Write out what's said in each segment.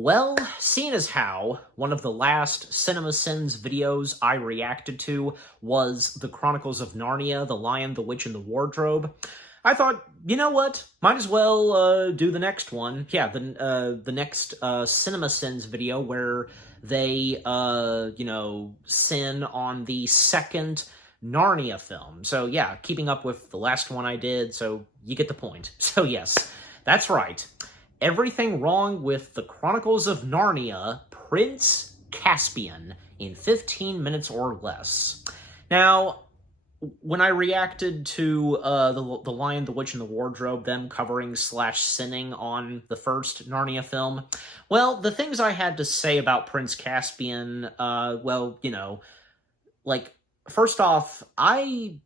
Well, seeing as how one of the last CinemaSins videos I reacted to was The Chronicles of Narnia, The Lion, the Witch, and the Wardrobe, I thought, you know what? Might as well do the next one. Yeah, the next CinemaSins video where they, sin on the second Narnia film. So yeah, keeping up with the last one I did, so you get the point. So yes, that's right. Everything wrong with The Chronicles of Narnia, Prince Caspian, in 15 minutes or less. Now, when I reacted to the Lion, the Witch, and the Wardrobe, them covering slash sinning on the first Narnia film, well, the things I had to say about Prince Caspian, first off, I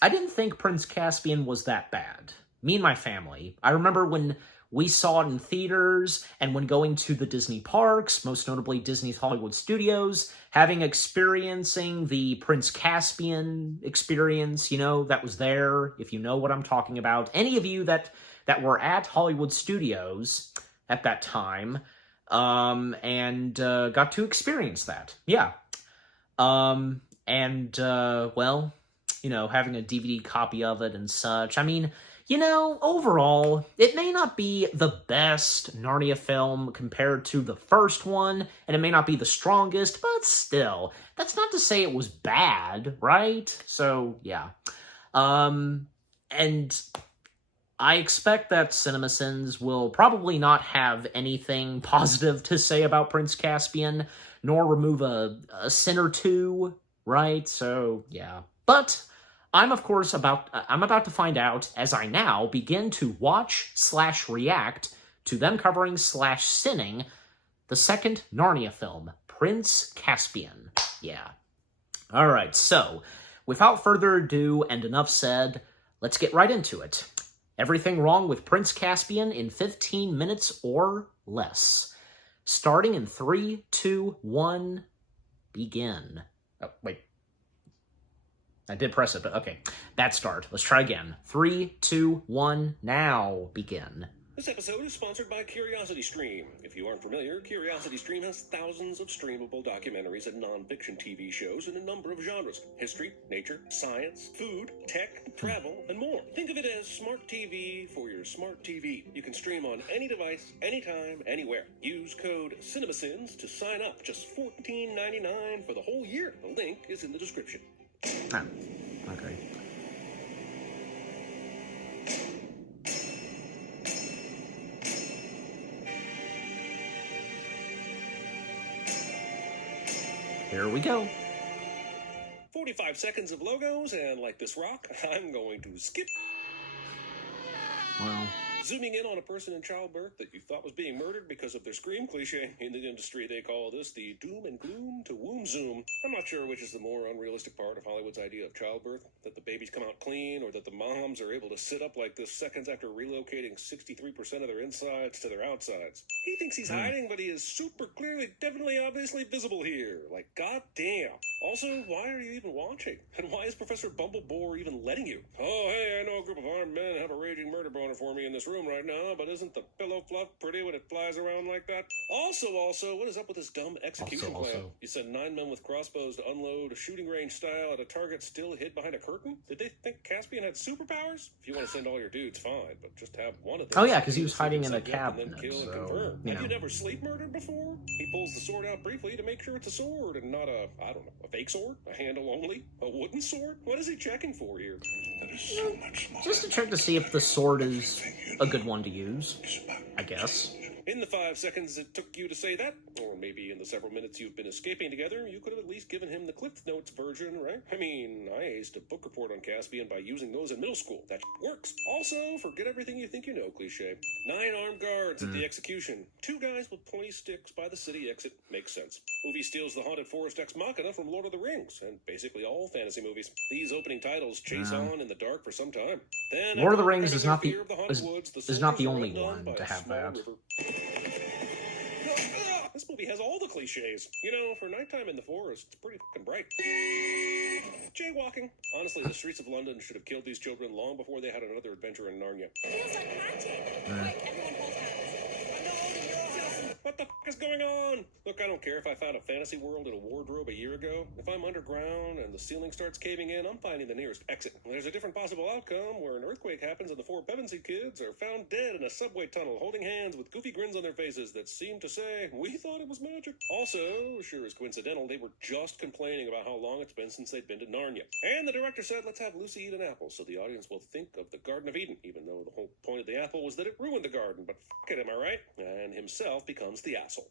didn't think Prince Caspian was that bad. Me and my family. I remember when we saw it in theaters, and when going to the Disney parks, most notably Disney's Hollywood Studios, experiencing the Prince Caspian experience, that was there, if you know what I'm talking about. Any of you that were at Hollywood Studios at that time, and got to experience that. Yeah. Having a DVD copy of it and such, I mean, overall, it may not be the best Narnia film compared to the first one, and it may not be the strongest, but still, that's not to say it was bad, right? So, yeah. And I expect that CinemaSins will probably not have anything positive to say about Prince Caspian, nor remove a sin or two, right? So, yeah. But I'm about to find out as I now begin to watch / react to them covering / sinning the second Narnia film, Prince Caspian. Yeah. Alright, so, without further ado and enough said, let's get right into it. Everything wrong with Prince Caspian in 15 minutes or less. Starting in 3, 2, 1, begin. Oh, wait. I did press it, but okay. Bad start. Let's try again. 3, 2, 1, now begin. This episode is sponsored by CuriosityStream. If you aren't familiar, CuriosityStream has thousands of streamable documentaries and non-fiction TV shows in a number of genres. History, nature, science, food, tech, travel, and more. Think of it as smart TV for your smart TV. You can stream on any device, anytime, anywhere. Use code CinemaSins to sign up. Just $14.99 for the whole year. The link is in the description. Ah, okay. Here we go. 45 seconds of logos, and like this rock, I'm going to skip. Well, Zooming in on a person in childbirth that you thought was being murdered because of their scream cliche. In the industry, they call this the doom and gloom to womb zoom. I'm not sure which is the more unrealistic part of Hollywood's idea of childbirth, that the babies come out clean, or that the moms are able to sit up like this seconds after relocating 63% of their insides to their outsides. He thinks he's hiding, but he is super clearly, definitely, obviously visible here. Like, goddamn. Also, why are you even watching? And why is Professor Bumblebore even letting you? Oh, hey, I know a group of armed men have a raging murder boner for me in this room right now, but isn't the pillow fluff pretty when it flies around like that? Also, what is up with this dumb execution plan? You sent 9 men with crossbows to unload a shooting range style at a target still hid behind a curtain? Did they think Caspian had superpowers? If you want to send all your dudes, fine, but just have one of them. oh yeah, because he was hiding in a cabinet, and then kill and so, confirm. you Have know. you never sleep murdered before? He pulls the sword out briefly to make sure it's a sword and not a, I don't know, a fake sword? A handle only? A wooden sword? What is he checking for here? There is so much more. Just to check to see if the sword is a good one to use, I guess. In the 5 seconds it took you to say that, or maybe in the several minutes you've been escaping together, you could have at least given him the Cliff Notes version, right? I mean, I aced a book report on Caspian by using those in middle school. That works. Also, forget everything you think you know, cliche. 9 armed guards at the execution. 2 guys with pointy sticks by the city exit. Makes sense. Movie steals the haunted forest ex machina from Lord of the Rings, and basically all fantasy movies. These opening titles chase on in the dark for some time. Then, Lord of the Rings is not the is not the only one to have that. This movie has all the cliches. You know, for nighttime in the forest, it's pretty fucking bright. Jaywalking. Honestly, the streets of London should have killed these children long before they had another adventure in Narnia. It feels like magic. Quick, everyone hold hands. I'm not holding your arms. What the f*** is going on? Look, I don't care if I found a fantasy world in a wardrobe a year ago. If I'm underground and the ceiling starts caving in, I'm finding the nearest exit. There's a different possible outcome where an earthquake happens and the four Pevensey kids are found dead in a subway tunnel holding hands with goofy grins on their faces that seem to say, we thought it was magic. Also, sure as coincidental, they were just complaining about how long it's been since they'd been to Narnia. And the director said, let's have Lucy eat an apple so the audience will think of the Garden of Eden, even though the whole point of the apple was that it ruined the garden. But f*** it, am I right? And himself becomes the asshole.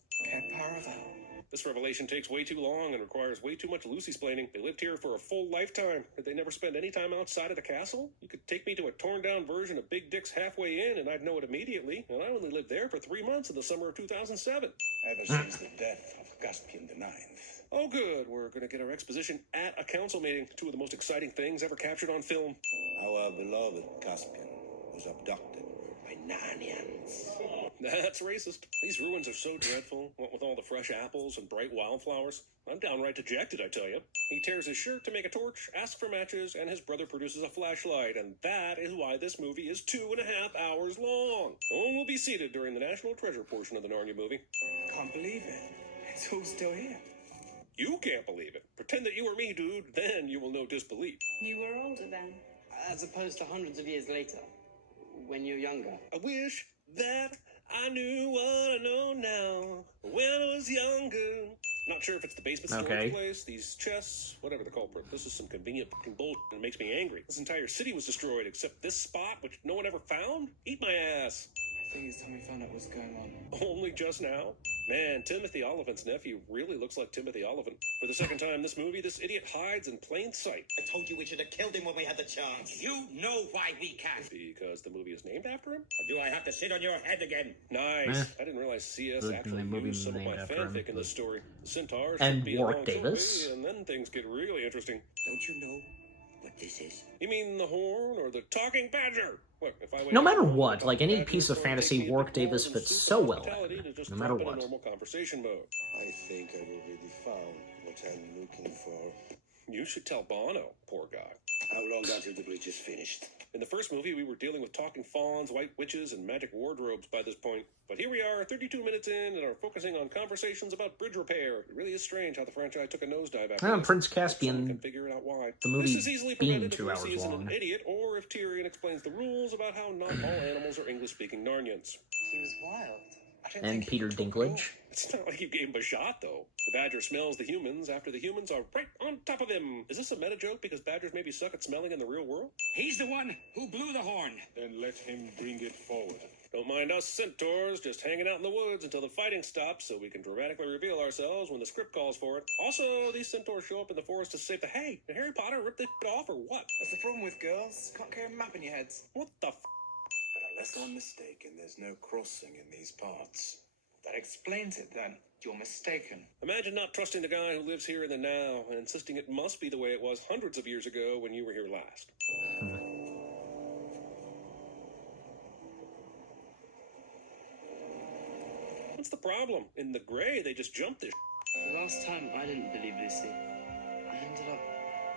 This revelation takes way too long and requires way too much Lucy-splaining. They lived here for a full lifetime. Did they never spend any time outside of the castle? You could take me to a torn-down version of Big Dick's Halfway Inn and I'd know it immediately. And I only lived there for 3 months in the summer of 2007. Ever since the death of Caspian the Ninth. Oh, good. We're going to get our exposition at a council meeting. Two of the most exciting things ever captured on film. Our beloved Caspian was abducted by Narnians. That's racist. These ruins are so dreadful, what with all the fresh apples and bright wildflowers. I'm downright dejected, I tell you. He tears his shirt to make a torch, asks for matches, and his brother produces a flashlight, and that is why this movie is 2.5 hours long. No one will be seated during the National Treasure portion of the Narnia movie. I can't believe it. It's all still here. You can't believe it. Pretend that you were me, dude, then you will know disbelief. You were older then. As opposed to hundreds of years later, when you're younger. I wish that I knew what I know now when I was younger. Not sure if it's the basement storage place, these chests, whatever the culprit. This is some convenient fucking bullshit and it makes me angry. This entire city was destroyed except this spot, which no one ever found? Eat my ass. I think it's time we found out what's going on. Only just now? Man, Timothy Olyphant's nephew really looks like Timothy Olyphant. For the second time in this movie, this idiot hides in plain sight. I told you we should have killed him when we had the chance. You know why we can't. Because the movie is named after him? Or do I have to sit on your head again? Nice. I didn't realize CS actually used some of my fanfic in this story. The Centaurs and should be Warwick along Davis. shortly, and then things get really interesting. Don't you know what this is? You mean the horn or the talking badger? What, if I No matter what, like any piece of fantasy, Warwick Davis fits so well in, no matter what. Normal conversation mode. I think I've already found what I'm looking for. You should tell Bono, poor guy. How long until the bridge is finished? In the first movie, we were dealing with talking fawns, white witches, and magic wardrobes by this point. But here we are, 32 minutes in, and are focusing on conversations about bridge repair. It really is strange how the franchise took a nosedive after this. Prince Caspian, can figure it out why. the movie this is easily being prevented 2 if hours Lucy isn't long. an idiot, or if Tyrion explains the rules about how not all animals are English-speaking Narnians. He was wild. I don't And think he Peter could talk Dinklage. It's not like you gave him a shot, though. The badger smells the humans after the humans are right on top of him. Is this a meta joke because badgers maybe suck at smelling in the real world? He's the one who blew the horn. Then let him bring it forward. Don't mind us centaurs just hanging out in the woods until the fighting stops so we can dramatically reveal ourselves when the script calls for it. Also, these centaurs show up in the forest to save the hay. Did Harry Potter rip this shit off or what? That's the problem with girls. Can't carry a map in your heads. What the f***? Unless I'm mistaken, there's no crossing in these parts. That explains it then. You're mistaken. Imagine not trusting the guy who lives here in the now and insisting it must be the way it was hundreds of years ago when you were here last. What's the problem? In the gray, they just jumped this. The last time I didn't believe Lucy, I ended up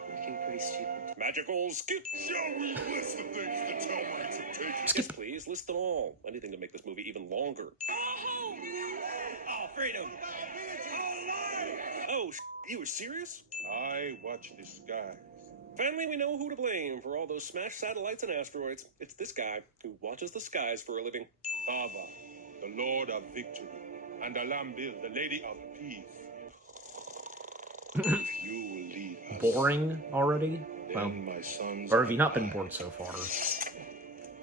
looking pretty stupid. Magical skip. Shall we list the things to tell my temptation? Yes, please, list them all. Anything to make this movie even longer. Oh, freedom. Oh, you were serious? I watch the skies. Finally, we know who to blame for all those smashed satellites and asteroids. It's this guy who watches the skies for a living. Father, the Lord of victory, and Alambil, the Lady of peace. If you will lead us, Boring already? Well, then my sons or have you and not been I bored so far?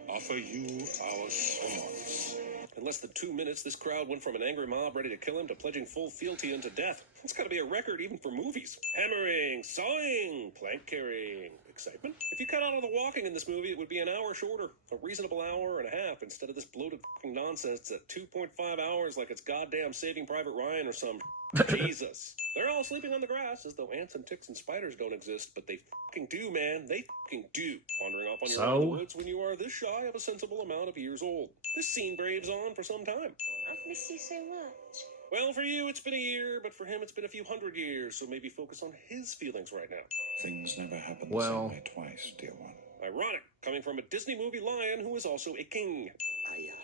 offer you our swords. In less than 2 minutes, this crowd went from an angry mob ready to kill him to pledging full fealty unto death. That's gotta be a record even for movies. Hammering, sawing, plank carrying, excitement. If you cut out all the walking in this movie, it would be an hour shorter. A reasonable hour and a half instead of this bloated fucking nonsense at 2.5 hours like it's goddamn Saving Private Ryan or some. Jesus. They're all sleeping on the grass as though ants and ticks and spiders don't exist, but they fucking do, man. They fucking do. Wandering off on your own in the woods when you are this shy of a sensible amount of years old. This scene braves on for some time. I've missed you so much. Well, for you, it's been a year, but for him, it's been a few hundred years, so maybe focus on his feelings right now. Things never happen Well- the same way twice, dear one. Ironic, coming from a Disney movie lion who is also a king.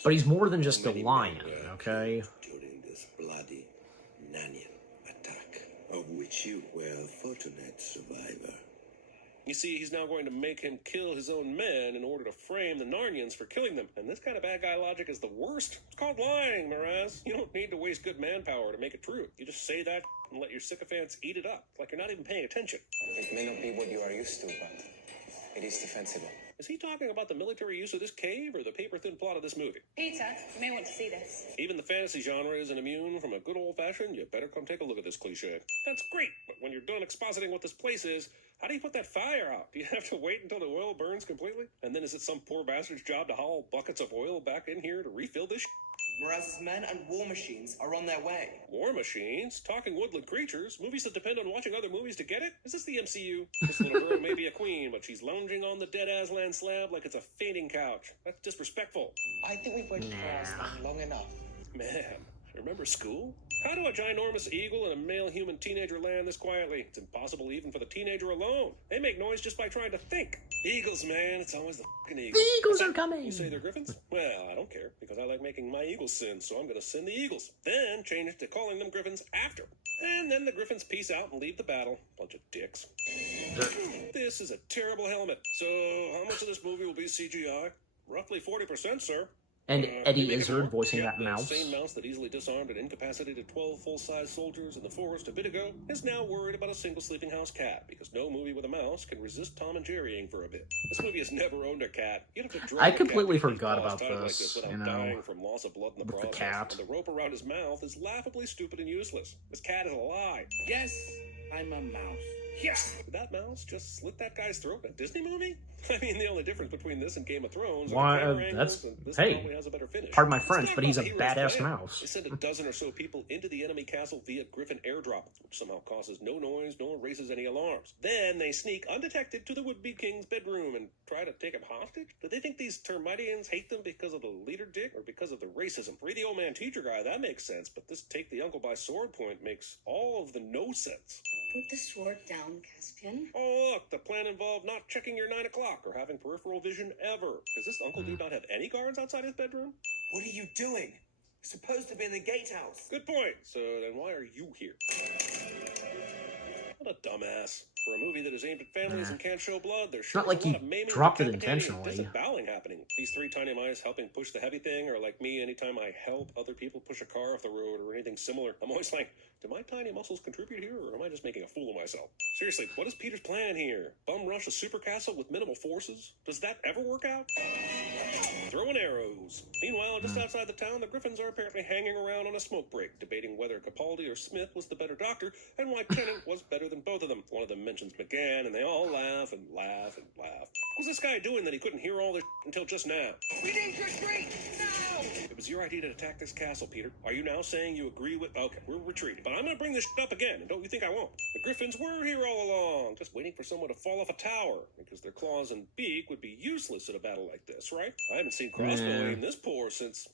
But he's more than just a lion, okay? During this You were fortunate, survivor. You see, he's now going to make him kill his own men in order to frame the Narnians for killing them. And this kind of bad guy logic is the worst. It's called lying, Miraz. You don't need to waste good manpower to make it true. You just say that and let your sycophants eat it up, like you're not even paying attention. It may not be what you are used to, but it is defensible. Is he talking about the military use of this cave or the paper-thin plot of this movie? Peter, you may want to see this. Even the fantasy genre isn't immune from a good old-fashioned, you better come take a look at this cliche. That's great, but when you're done expositing what this place is, how do you put that fire out? Do you have to wait until the oil burns completely? And then is it some poor bastard's job to haul buckets of oil back in here to refill this Miraz's men and war machines are on their way. War machines? Talking woodland creatures? Movies that depend on watching other movies to get it? Is this the MCU? This little girl may be a queen, but she's lounging on the dead Aslan slab like it's a fainting couch. That's disrespectful. I think we've waited for Aslan long enough. Man, remember school? How do a ginormous eagle and a male human teenager land this quietly? It's impossible even for the teenager alone. They make noise just by trying to think. Eagles, man, it's always the fucking eagles. The eagles are coming! You say they're griffins? Well, I don't care, because I like making my eagles sin, so I'm gonna sin the eagles. Then change it to calling them griffins after. And then the griffins peace out and leave the battle. Bunch of dicks. This is a terrible helmet. So, how much of this movie will be CGI? Roughly 40%, sir. And Eddie Make it Izzard more. voicing Yeah, that mouse. The same mouse that easily disarmed and incapacitated 12 full-size soldiers in the forest a bit ago is now worried about a single sleeping house cat because no movie with a mouse can resist Tom and Jerrying for a bit. This movie has never owned a cat. You'd have to draw I a cat completely with his forgot paws about tied like this, without you know, dying from loss of blood in the with the process. cat. And the rope around his mouth is laughably stupid and useless. This cat is a lie. Yes, I'm a mouse. Yes! Did that mouse just slit that guy's throat in a Disney movie? I mean, the only difference between this and Game of Thrones Why, are the camera that's- angles, and this hey, probably has a better finish. pardon my Let's French, talk but he's about a the hero's badass plan. mouse. They send a dozen or so people into the enemy castle via Griffin airdrop, which somehow causes no noise nor raises any alarms. Then they sneak undetected to the would-be king's bedroom and try to take him hostage? Do they think these Termitians hate them because of the leader dick or because of the racism? Read the old man teacher guy, that makes sense, but this take the uncle by sword point makes all of the no sense. Put the sword down, Caspian. Oh, look, the plan involved not checking your 9 o'clock or having peripheral vision ever. Does this uncle dude not have any guards outside his bedroom? What are you doing? You're supposed to be in the gatehouse. Good point. So then why are you here? What a dumbass. For a movie that is aimed at families and can't show blood, there's sure not like a lot he of maiming, dropped it decapitating, and intentionally. disemboweling happening. These 3 tiny mice helping push the heavy thing are like me anytime I help other people push a car off the road or anything similar. I'm always like, do my tiny muscles contribute here, or am I just making a fool of myself? Seriously, what is Peter's plan here? Bum rush a super castle with minimal forces? Does that ever work out? Throwing arrows. Meanwhile, just outside the town, the Griffins are apparently hanging around on a smoke break, debating whether Capaldi or Smith was the better doctor, and why Tennant was better than both of them. One of them mentions McGann, and they all laugh and laugh and laugh. What was this guy doing that he couldn't hear all this until just now? We need to retreat now! It was your idea to attack this castle, Peter. Are you now saying you agree with... Okay, we're retreating. But I'm gonna bring this up again, and don't you think I won't? The Griffins were here all along, just waiting for someone to fall off a tower, because their claws and beak would be useless in a battle like this, right? I haven't seen crossbow aim this poor since...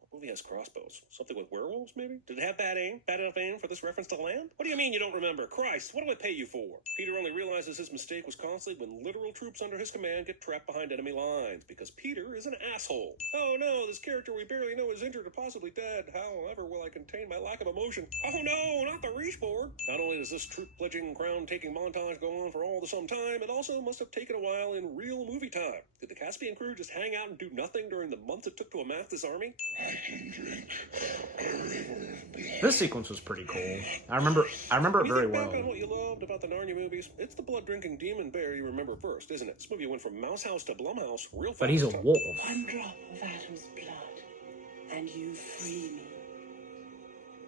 What movie has crossbows? Something with werewolves, maybe? Did it have bad aim? Bad enough aim for this reference to land? What do you mean you don't remember? Christ, what do I pay you for? Peter only realizes his mistake was costly when literal troops under his command get trapped behind enemy lines, because Peter is an asshole. Oh no, this character we barely know is injured or possibly dead. However will I contain my lack of emotion? Oh no, not the reach board! Not only does this troop-pledging, crown-taking montage go on for all the some time, it also must have taken a while in real movie time. Did the Caspian crew just hang out and do nothing during the months it took to amass this army? This sequence was pretty cool. I remember it very well. Back on what you loved about the Narnia movies, it's the blood-drinking demon bear you remember first, isn't it? This movie went from Mouse House to Blumhouse real fast. But he's a wolf. One drop of Adam's blood, and you free me.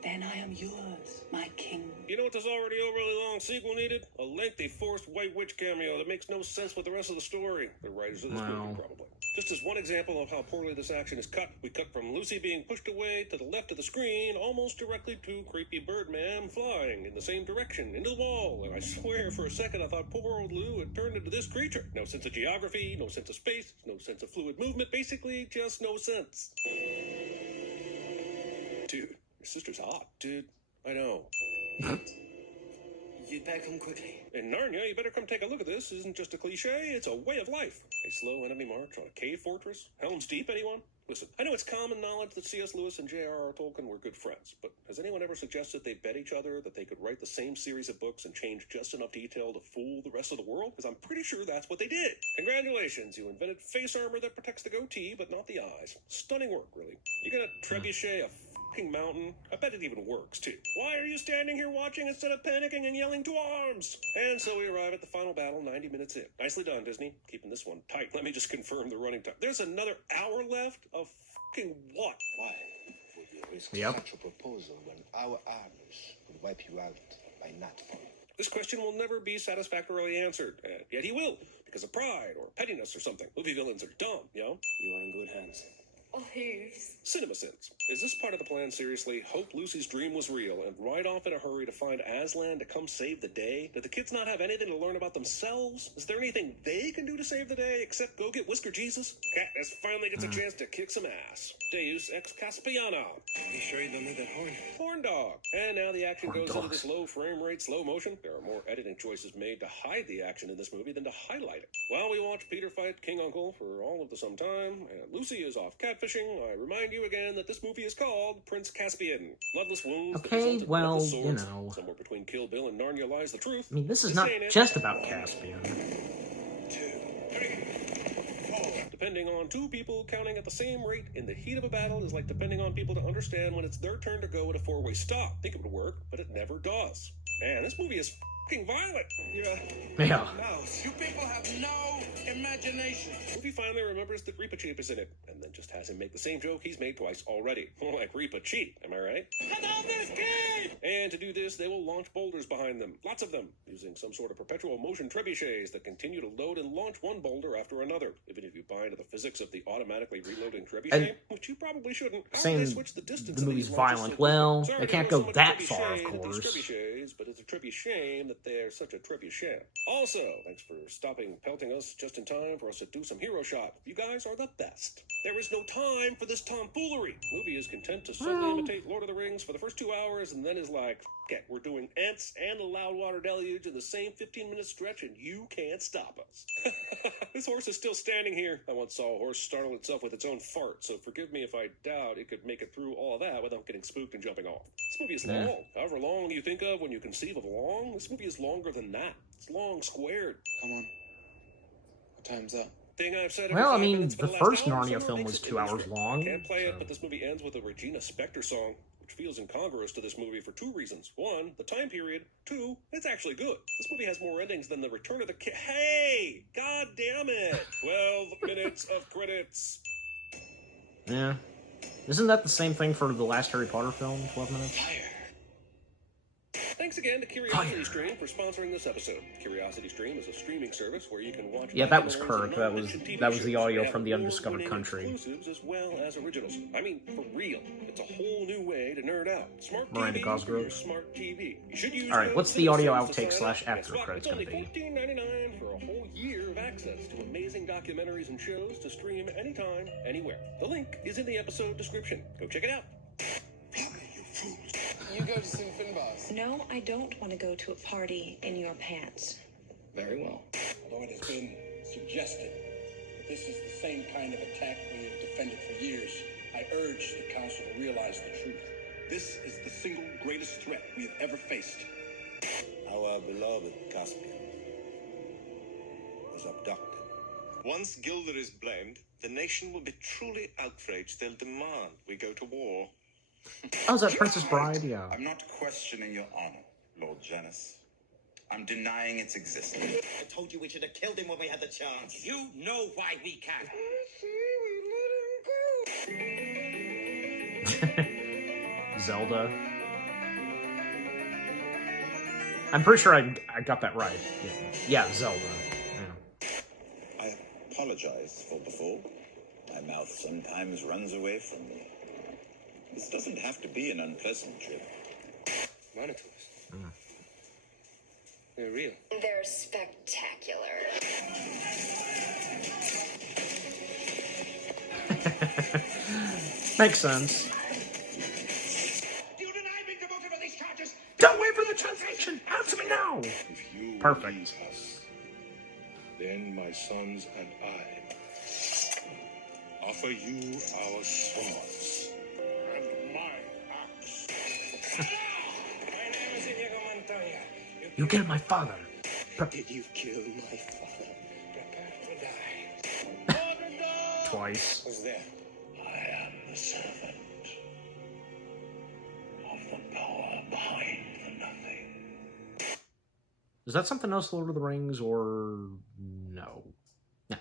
Then I am yours, my king. You know what this already overly long sequel needed? A lengthy, forced White Witch cameo that makes no sense with the rest of the story. The writers of this movie, probably. Just as one example of how poorly this action is cut, we cut from Lucy being pushed away to the left of the screen, almost directly to creepy Birdman flying in the same direction, into the wall, and I swear for a second I thought poor old Lou had turned into this creature. No sense of geography, no sense of space, no sense of fluid movement, basically just no sense. Dude, your sister's hot, dude. I know. You'd better come quickly. In Narnia, you better come take a look at this. Isn't just a cliche, it's a way of life. A slow enemy march on a cave fortress? Helm's Deep, anyone? Listen, I know it's common knowledge that C.S. Lewis and J.R.R. Tolkien were good friends, but has anyone ever suggested they bet each other that they could write the same series of books and change just enough detail to fool the rest of the world? Because I'm pretty sure that's what they did. Congratulations, you invented face armor that protects the goatee, but not the eyes. Stunning work, really. You gonna trebuchet a fucking mountain? I bet it even works, too. Why are you standing here watching instead of panicking and yelling to arms? And so we arrive at the final battle 90 minutes in. Nicely done, Disney. Keeping this one tight. Let me just confirm the running time. There's another hour left of fucking what? Why would you risk such a proposal when our armies would wipe you out by nightfall? This question will never be satisfactorily answered, and yet he will, because of pride or pettiness or something. Movie villains are dumb, you know? You are in good hands. Oh, who's? CinemaSins. Is this part of the plan seriously? Hope Lucy's dream was real and ride off in a hurry to find Aslan to come save the day? Did the kids not have anything to learn about themselves? Is there anything they can do to save the day except go get Whisker Jesus? Katniss finally gets a chance to kick some ass. Deus ex Caspiano. You sure you don't need that horn? Horn dog. And now the action Horn goes into dogs. this low frame rate, slow motion. There are more editing choices made to hide the action in this movie than to highlight it. While we watch Peter fight King Uncle for all of the some time, and Lucy is off catfishing, I remind you again that this movie is called Prince Caspian. Bloodless wounds. that Okay, result in well, bloodless you swords. know. Somewhere between Kill Bill and Narnia lies the truth. I mean, this is This not ain't it. just about Caspian. 2, 3, 4. Depending on two people counting at the same rate in the heat of a battle is like depending on people to understand when it's their turn to go at a four-way stop. Think it would work, but it never does. Man, this movie is fucking violent. Yeah. Mouse, you people have no imagination. Movie finally remembers that Reaper Cheap is in it, and then just has him make the same joke he's made twice already. More like Reaper Cheap, am I right? Cut out this kid! And to do this, they will launch boulders behind them. Lots of them, using some sort of perpetual motion trebuchets that continue to load and launch one boulder after another. Even if you buy into the physics of the automatically reloading trebuchet, And which you probably shouldn't. How saying do they switch the distance the of these movie's launches violent, so quickly? well, Sorry they to can't go go so much that trebuchet far, of into these course. trebuchets, but it's a trebuchet that they're such a trebuchet. Also, thanks for stopping pelting us just in time for us to do some hero shot. You guys are the best. There is no time for this tomfoolery. Movie is content to subtly imitate Lord of the Rings for the first 2 hours and then is like, F it, we're doing Ents and a loud water deluge in the same 15-minute stretch and you can't stop us. This horse is still standing here. I once saw a horse startle itself with its own fart, so forgive me if I doubt it could make it through all of that without getting spooked and jumping off. This movie is long. However long you think of when you conceive of long, this movie is longer than that. It's long squared. Come on. What time's up? Thing I've said every Well, I 5 mean, minutes for the last first hour, Narnia somehow film makes was it 2 hours interesting. long, Can't play it, so- but this movie ends with a Regina Spektor song, which feels incongruous to this movie for two reasons. One, the time period. Two, it's actually good. This movie has more endings than The Return of the King. Hey! God damn it! 12 minutes of credits. Yeah. Isn't that the same thing for the last Harry Potter film, 12 minutes? Thanks again to Curiosity Stream for sponsoring this episode. Curiosity Stream is a streaming service where you can watch. Yeah, that was documentaries Kirk. and That was non-fiction TV the shows. audio They have from the Undiscovered award-winning Country. Exclusives as well as originals. I mean, for real. It's a whole new way to nerd out. Smart Miranda TV Cosgrove. for your smart TV. You should use Alright, code what's the audio CitizenSins to outtake sign up. / after Guess what? credits It's gonna only be? $14.99 for a whole year of access to amazing documentaries and shows to stream anytime, anywhere. The link is in the episode description. Go check it out. You go to some fin bars. No, I don't want to go to a party in your pants. Very well. Although it has been suggested that this is the same kind of attack we have defended for years, I urge the Council to realize the truth. This is the single greatest threat we have ever faced. Our beloved Caspian was abducted. Once Gilder is blamed, the nation will be truly outraged. They'll demand we go to war. Oh, is that Princess Bride? Yeah. I'm not questioning your honor, Lord Janus. I'm denying its existence. I told you we should have killed him when we had the chance. You know why we can't. Zelda. I'm pretty sure I got that right. Yeah, Zelda. Yeah. I apologize for before. My mouth sometimes runs away from me. This doesn't have to be an unpleasant trip. Manitous. They're real. They're spectacular. Makes sense. Do you deny being demoted for these charges? Don't wait for the transaction! Answer me now! If you Perfect. leave us, then my sons and I offer you our swords. And my axe. My name is Inigo Montoya. You killed my father. Did you kill my father? Prepare to die. Twice. Who's there? I am the servant of the power behind the nothing. Is that something else, Lord of the Rings, or no? No.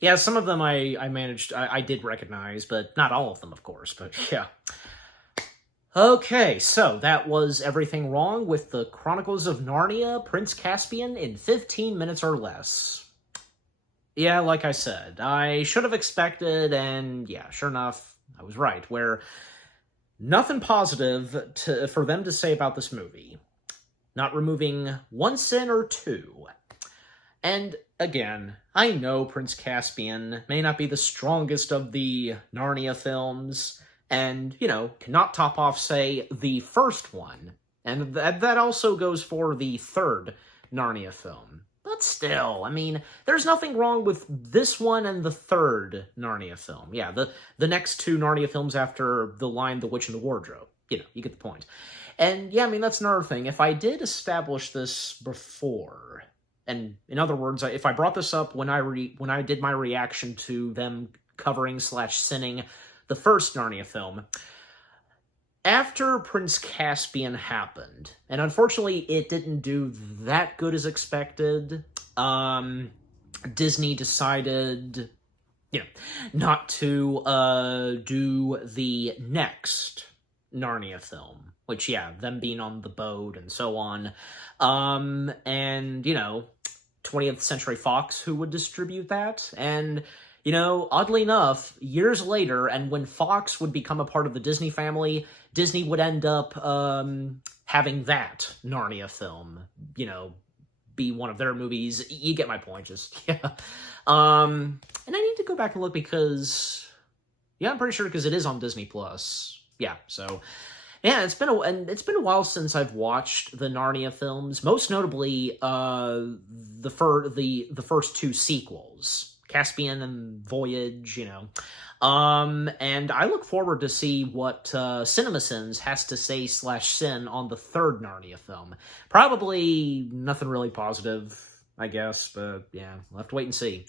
Yeah, some of them I did recognize, but not all of them, of course, but yeah. Okay, so that was everything wrong with the Chronicles of Narnia, Prince Caspian in 15 minutes or less. Yeah, like I said, I should have expected, and yeah, sure enough, I was right, where nothing positive for them to say about this movie. Not removing one sin or two. And again, I know Prince Caspian may not be the strongest of the Narnia films, and, you know, cannot top off, say, the first one. And that also goes for the third Narnia film. But still, I mean, there's nothing wrong with this one and the third Narnia film. Yeah, the next two Narnia films after The Lion, the Witch, and the Wardrobe. You know, you get the point. And yeah, I mean, that's another thing. If I did establish this before, and in other words, if I brought this up when I did my reaction to them covering / sinning the first Narnia film, after Prince Caspian happened, and unfortunately it didn't do that good as expected, Disney decided, you know, not to do the next Narnia film, which, yeah, them being on the boat and so on, and, you know, 20th Century Fox who would distribute that, and, you know, oddly enough, years later, and when Fox would become a part of the Disney family, Disney would end up having that Narnia film, you know, be one of their movies. You get my point, just, yeah. And I need to go back and look because, yeah, I'm pretty sure because it is on Disney+. Yeah, so, yeah, it's been a while since I've watched the Narnia films, most notably the first two sequels. Caspian and Voyage, you know. And I look forward to see what CinemaSins has to say / sin on the third Narnia film. Probably nothing really positive, I guess, but yeah, we'll have to wait and see.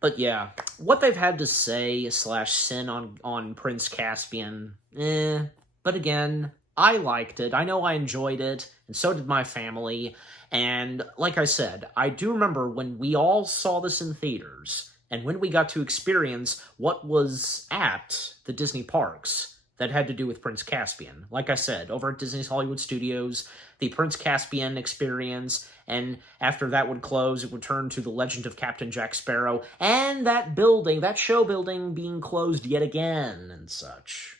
But yeah, what they've had to say / sin on Prince Caspian, but again, I liked it. I know I enjoyed it, and so did my family. And like I said, I do remember when we all saw this in theaters, and when we got to experience what was at the Disney parks that had to do with Prince Caspian. Like I said, over at Disney's Hollywood Studios, the Prince Caspian experience, and after that would close, it would turn to The Legend of Captain Jack Sparrow, and that building, that show building, being closed yet again, and such.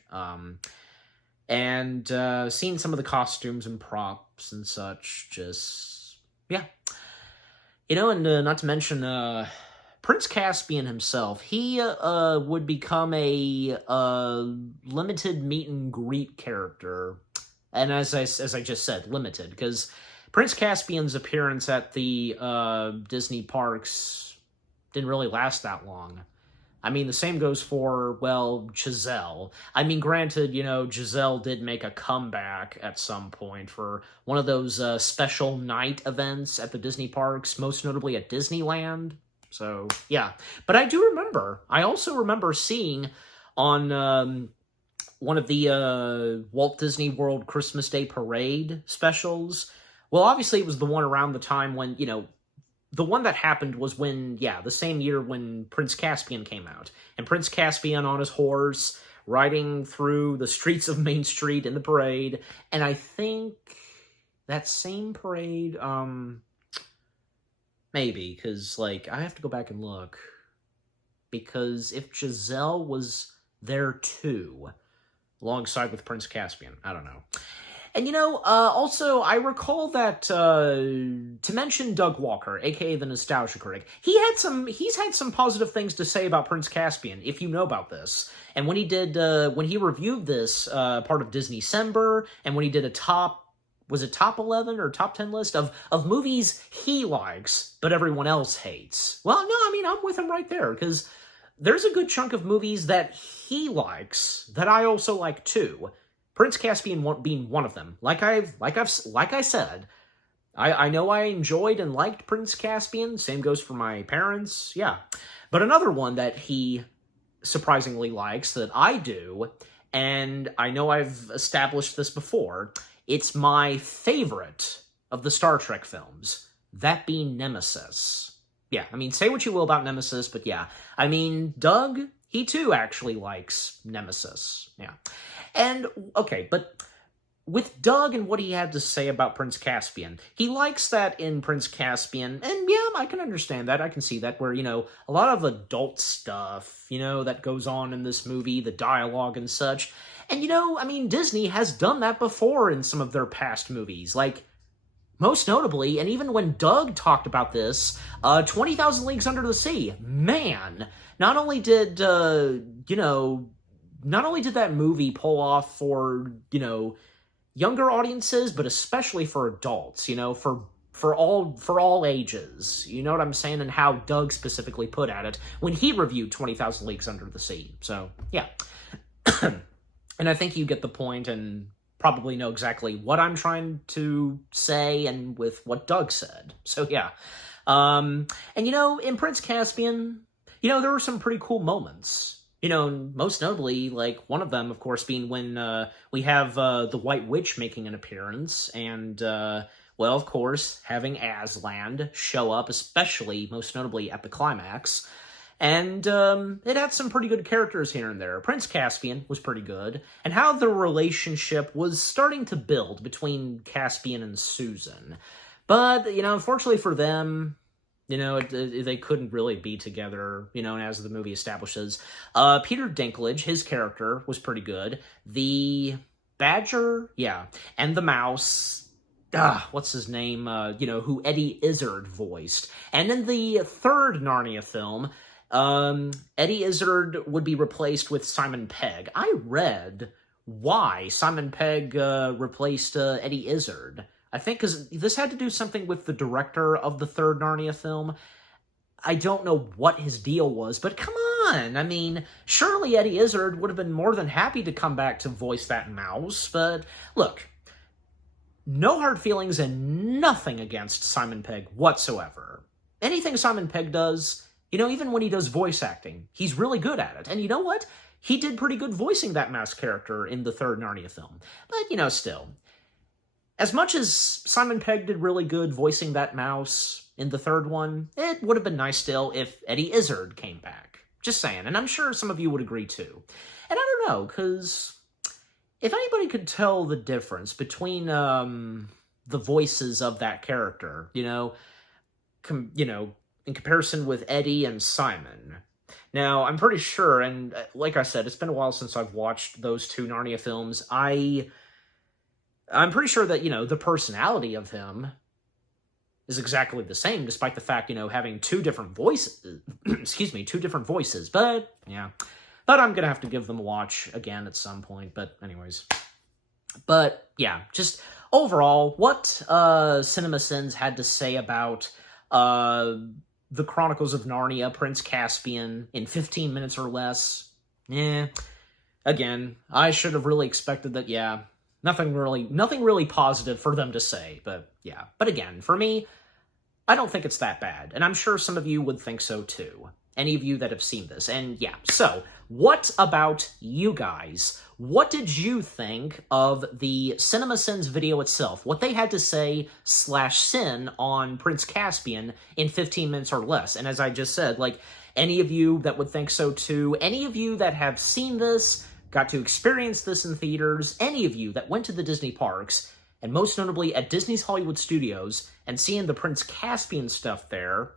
And seeing some of the costumes and props and such, just, yeah. You know, and not to mention, Prince Caspian himself, he would become a limited meet and greet character. And as I just said, limited, because Prince Caspian's appearance at the Disney parks didn't really last that long. I mean, the same goes for, well, Giselle. I mean, granted, you know, Giselle did make a comeback at some point for one of those special night events at the Disney parks, most notably at Disneyland. So, yeah. But I do remember, I also remember seeing on one of the Walt Disney World Christmas Day Parade specials. Well, obviously it was the one around the time when, you know, the one that happened was when, yeah, the same year when Prince Caspian came out. And Prince Caspian on his horse, riding through the streets of Main Street in the parade. And I think that same parade, maybe, because, like, I have to go back and look. Because if Giselle was there too, alongside with Prince Caspian, I don't know. And, you know, also, I recall that, to mention Doug Walker, aka the Nostalgia Critic, he's had some positive things to say about Prince Caspian, if you know about this. And when he did, when he reviewed this, part of Disney-cember, and when he did a top 11 or top 10 list of movies he likes, but everyone else hates. Well, no, I mean, I'm with him right there, because there's a good chunk of movies that he likes that I also like too. Prince Caspian being one of them. Like I said, I know I enjoyed and liked Prince Caspian. Same goes for my parents. Yeah. But another one that he surprisingly likes that I do, and I know I've established this before, it's my favorite of the Star Trek films. That being Nemesis. Yeah, I mean, say what you will about Nemesis, but yeah. I mean, Doug, he too actually likes Nemesis. Yeah. And, okay, but with Doug and what he had to say about Prince Caspian, he likes that in Prince Caspian, and yeah, I can understand that, I can see that, where, a lot of adult stuff, that goes on in this movie, the dialogue and such, and I mean, Disney has done that before in some of their past movies, like, most notably, and even when Doug talked about this, 20,000 Leagues Under the Sea, man, not only did that movie pull off for, younger audiences, but especially for adults, for all ages. You know what I'm saying? And how Doug specifically put at it when he reviewed 20,000 Leagues Under the Sea. So, yeah. And I think you get the point and probably know exactly what I'm trying to say and with what Doug said. So, yeah. And, in Prince Caspian, there were some pretty cool moments. Most notably, like, one of them, of course, being when we have the White Witch making an appearance, and, well, of course, having Aslan show up, especially, most notably, at the climax. And it had some pretty good characters here and there. Prince Caspian was pretty good, and how the relationship was starting to build between Caspian and Susan. But, unfortunately for them, they couldn't really be together, and as the movie establishes. Peter Dinklage, his character, was pretty good. The Badger, yeah, and the Mouse, what's his name, who Eddie Izzard voiced. And in the third Narnia film, Eddie Izzard would be replaced with Simon Pegg. I read why Simon Pegg replaced Eddie Izzard. I think because this had to do something with the director of the third Narnia film. I don't know what his deal was, but come on! I mean, surely Eddie Izzard would have been more than happy to come back to voice that mouse, but look, no hard feelings and nothing against Simon Pegg whatsoever. Anything Simon Pegg does, even when he does voice acting, he's really good at it. And you know what? He did pretty good voicing that mouse character in the third Narnia film. But, still, as much as Simon Pegg did really good voicing that mouse in the third one, it would have been nice still if Eddie Izzard came back. Just saying, and I'm sure some of you would agree too. And I don't know, because if anybody could tell the difference between the voices of that character, in comparison with Eddie and Simon. Now, I'm pretty sure, and like I said, it's been a while since I've watched those two Narnia films. I'm pretty sure that, the personality of him is exactly the same, despite the fact, having two different voices. Two different voices. But, yeah. But I'm going to have to give them a watch again at some point. But anyways. But, yeah. Just overall, what CinemaSins had to say about the Chronicles of Narnia, Prince Caspian, in 15 minutes or less. Again, I should have really expected that, yeah. Nothing really positive for them to say, but yeah. But again, for me, I don't think it's that bad, and I'm sure some of you would think so too. Any of you that have seen this, and yeah. So, what about you guys? What did you think of the CinemaSins video itself? What they had to say /sin on Prince Caspian in 15 minutes or less? And as I just said, like, any of you that would think so too, any of you that have seen this, got to experience this in theaters, any of you that went to the Disney parks, and most notably at Disney's Hollywood Studios, and seeing the Prince Caspian stuff there,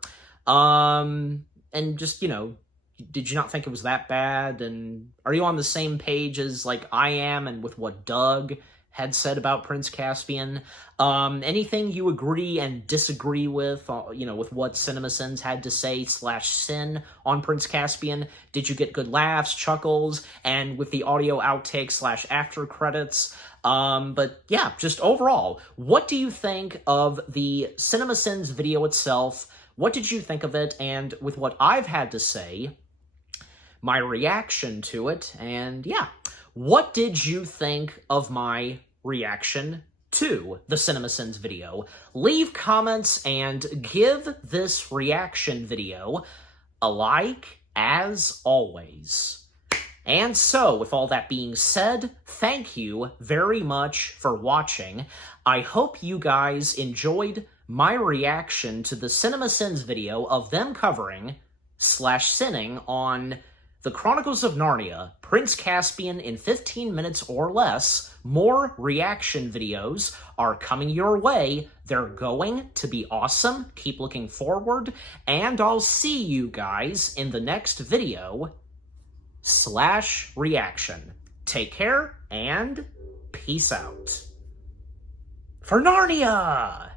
and just, did you not think it was that bad? And are you on the same page as, like, I am, and with what Doug had said about Prince Caspian? Anything you agree and disagree with, with what CinemaSins had to say /sin on Prince Caspian? Did you get good laughs, chuckles, and with the audio outtakes /after credits? But yeah, just overall, what do you think of the CinemaSins video itself? What did you think of it? And with what I've had to say, my reaction to it, and yeah. What did you think of my reaction to the CinemaSins video? Leave comments and give this reaction video a like, as always. And so, with all that being said, thank you very much for watching. I hope you guys enjoyed my reaction to the CinemaSins video of them covering /sinning on The Chronicles of Narnia, Prince Caspian in 15 minutes or less. More reaction videos are coming your way. They're going to be awesome. Keep looking forward, and I'll see you guys in the next video /reaction. Take care, and peace out. For Narnia!